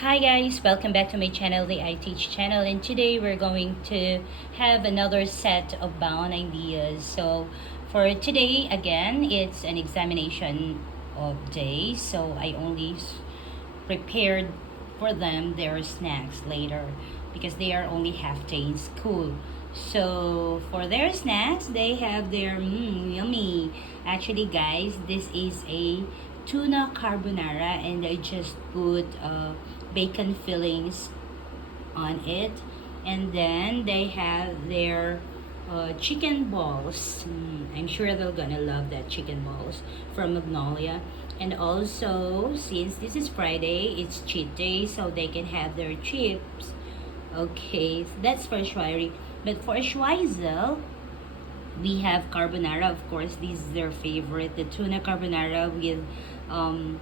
Hi guys, welcome back to my channel, the I Teach channel, and today we're going to have another set of Baon ideas. So for today, again, it's an examination of day, so I only prepared for them their snacks later because they are only half day in school. So for their snacks, they have their yummy. Actually, guys, this is a tuna carbonara, and I just put bacon fillings on it, and then they have their chicken balls. I'm sure they're gonna love that chicken balls from Magnolia. And also, since this is Friday, it's cheat day, so they can have their chips. Okay, so that's for Schweiri. But for Schweitzel, we have carbonara. Of course, this is their favorite, the tuna carbonara with um,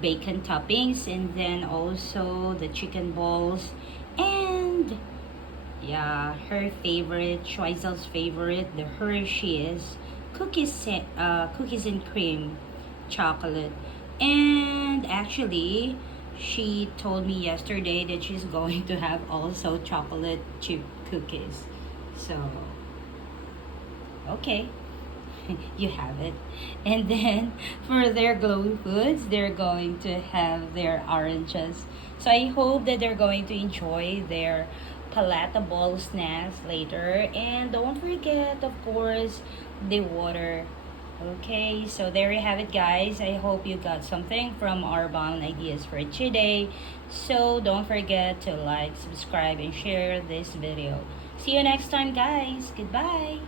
bacon toppings, and then also the chicken balls, and yeah, her favorite, Schweizel's favorite, the Hershey's cookies and cream chocolate. And actually, she told me yesterday that she's going to have also chocolate chip cookies. So, okay. You have it. And then for their glow foods, they're going to have their oranges. So I hope that they're going to enjoy their palatable snacks later. And don't forget, of course, the water. Okay, so there you have it, guys. I hope you got something from our bound ideas for today. So don't forget to like, subscribe, and share this video. See you next time, guys. Goodbye.